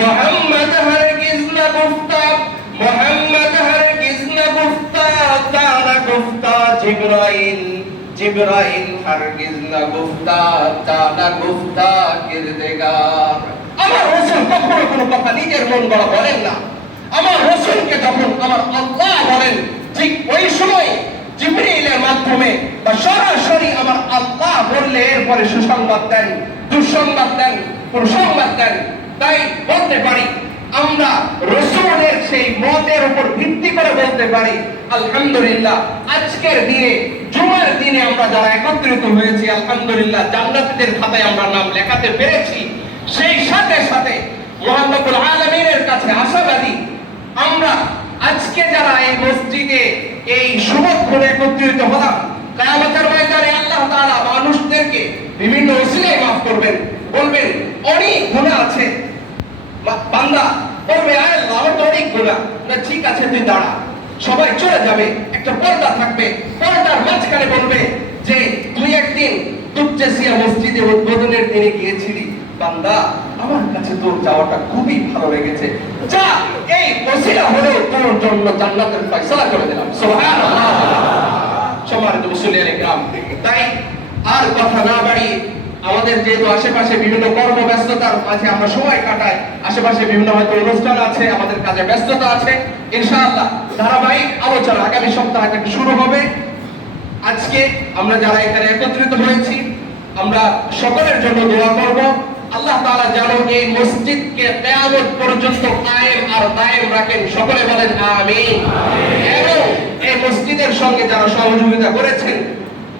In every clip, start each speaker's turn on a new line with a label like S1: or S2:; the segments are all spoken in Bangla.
S1: মোহাম্মদ হরগিজ না গুফতা মোহাম্মদ হরগিজ না গুফতা তানা গুফতা জিবরাইল জিবরাইল হরগিজ না গুফতা তানা গুফতা কিরদেগার। আমার রাসূল কখনো কোনো কথা নিজের মন গড়া বলেন না। আমার রাসূলকে যখন আমার আল্লাহ বলেন, ঠিক ওই সময় জিবরিলের মাধ্যমে বা সরাসরি আমার আল্লাহ বললে এরপরে সুসংবাদ দেন, দুঃসংবাদ দেন, প্রসংবাদ দেন তাই বলতে পারি, আমরা রসুলের সেই মতের উপর ভিত্তি করে বলতে পারি, আলহামদুলিল্লাহ, আজকের দিনে, জুমার দিনে আমরা যারা একত্রিত হয়েছি, আলহামদুলিল্লাহ, জান্নাতীদের খাতায় আমরা নাম লেখাতে পেরেছি। সেই সাথে সাথে মোহাম্মদুল আলমিনের কাছে আশাবাদী, আমরা আজকে যারা এই মসজিদে এই সুবক্ষণে একত্রিত হলাম, কায়ামতের ময়দানে আল্লাহ তাআলা মানুষদেরকে বিভিন্ন ওসিলায় মাফ করবেন, বলবেন, অনেক গুনাহ আছে। বান্দা বলবে আয় আল্লাহ গুনাহ না, ঠিক আছে, তুই দাঁড়া। সবাই চলে যাবে, একটা পর্দা থাকবে। পর্দার মাঝখানে বলবে যে, তুই একদিন তুচ্চেসিয়া মসজিদে উদ্বোধনের দিনে গিয়েছিলি। বান্দা, আমার কাছে তোর যাওয়াটা খুবই ভালো লেগেছে। যা, এই ওসিলা হলেও তোর জন্য জান্নাতের ফয়সালা করে দিলাম। সুবহানাল্লাহ। সম্মানিত মুসলিয়ান গ্রাম। তাই আর আমাদের যেহেতু আশেপাশে বিভিন্ন কর্মব্যস্ততার মাঝে আমরা সময় কাটাই আশেপাশে বিভিন্ন হয়তো অনুষ্ঠান আছে আমাদের কাজে ব্যস্ততা আছে ইনশাআল্লাহ ধারাবাহিক আলোচনা আগামী সপ্তাহ থেকে শুরু হবে। আজকে আমরা যারা এখানে একত্রিত হয়েছি আমরা সকলের জন্য দোয়া করব। আল্লাহ তাআলা যেন এই মসজিদকে কিয়ামত পর্যন্ত কায়েম আর দায়েম রাখেন। সকলে বলেন আমিন। এবং এই মসজিদের সঙ্গে যারা সহযোগিতা করেছেন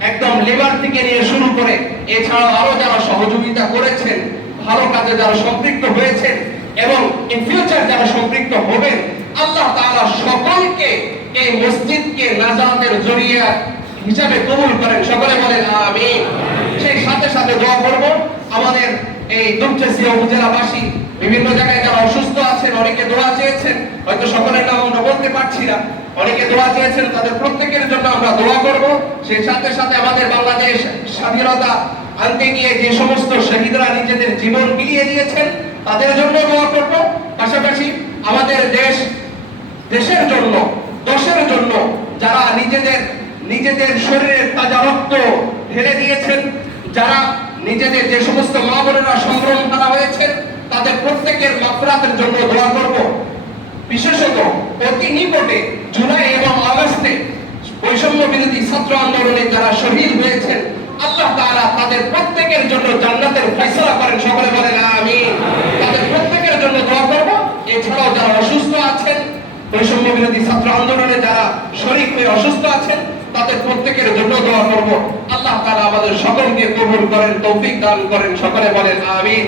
S1: একদম লেবার থেকে নিয়ে শুরু করে, এছাড়াও আরও যারা সহযোগিতা করেছেন, ভালো কাজে যারা সম্পৃক্ত হয়েছেন, এবং ইন ফিউচার যারা সম্পৃক্ত হবেন, আল্লাহ তাআলা সকলকে এই মসজিদকে নাজাতের জরিয়া হিসাবে কবুল করেন। সকলে বলেন, আমিন। সেই সাথে সাথে দোয়া করব আমাদের এই দুপচাসিয়া উপজেলাবাসী বিভিন্ন জায়গায় যারা অসুস্থ আছেন, অনেকে দোয়া চেয়েছেন, হয়তো সকলের নাম আমরা বলতে পারছি না। অনেকে দোয়া চেয়েছেন, তাদের প্রত্যেকের জন্য আমরা দোয়া করব। সেই সাথে সাথে আমাদের বাংলাদেশ স্বাধীনতা আনতে গিয়ে যে সমস্ত শহীদরা নিজেদের জীবন বিলিয়ে দিয়েছেন, তাদের জন্য দোয়া করব। পাশাপাশি আমাদের দেশ, দেশের জন্য, দশের জন্য যারা নিজেদের নিজেদের শরীরের তাজা রক্ত ঢেলে দিয়েছেন, যারা নিজেদের যে সমস্ত মা বোনেরা সংগ্রাম করা হয়েছে তাদের প্রত্যেকের মাফরাতের জন্য দোয়া করব। বিশেষত অতি নিকটে জুলাই এবং আগস্টে বৈষম্য বিরোধী ছাত্র আন্দোলনে যারা শহীদ হয়েছেন, আল্লাহ তাআলা তাদের প্রত্যেকের জন্য জান্নাতের ফয়সালা করেন। সকলে বলেন, আমিন। তাদের প্রত্যেকের জন্য দোয়া করব। এছাড়াও যারা অসুস্থ আছেন, বৈষম্য বিরোধী ছাত্র আন্দোলনে যারা শরীর হয়ে অসুস্থ আছেন, তাদের প্রত্যেকের জন্য দোয়া করব। আল্লাহ তাআলা আমাদের সকলকে কবুল করেন, তৌফিক দান করেন। সকলে বলেন, আমিন।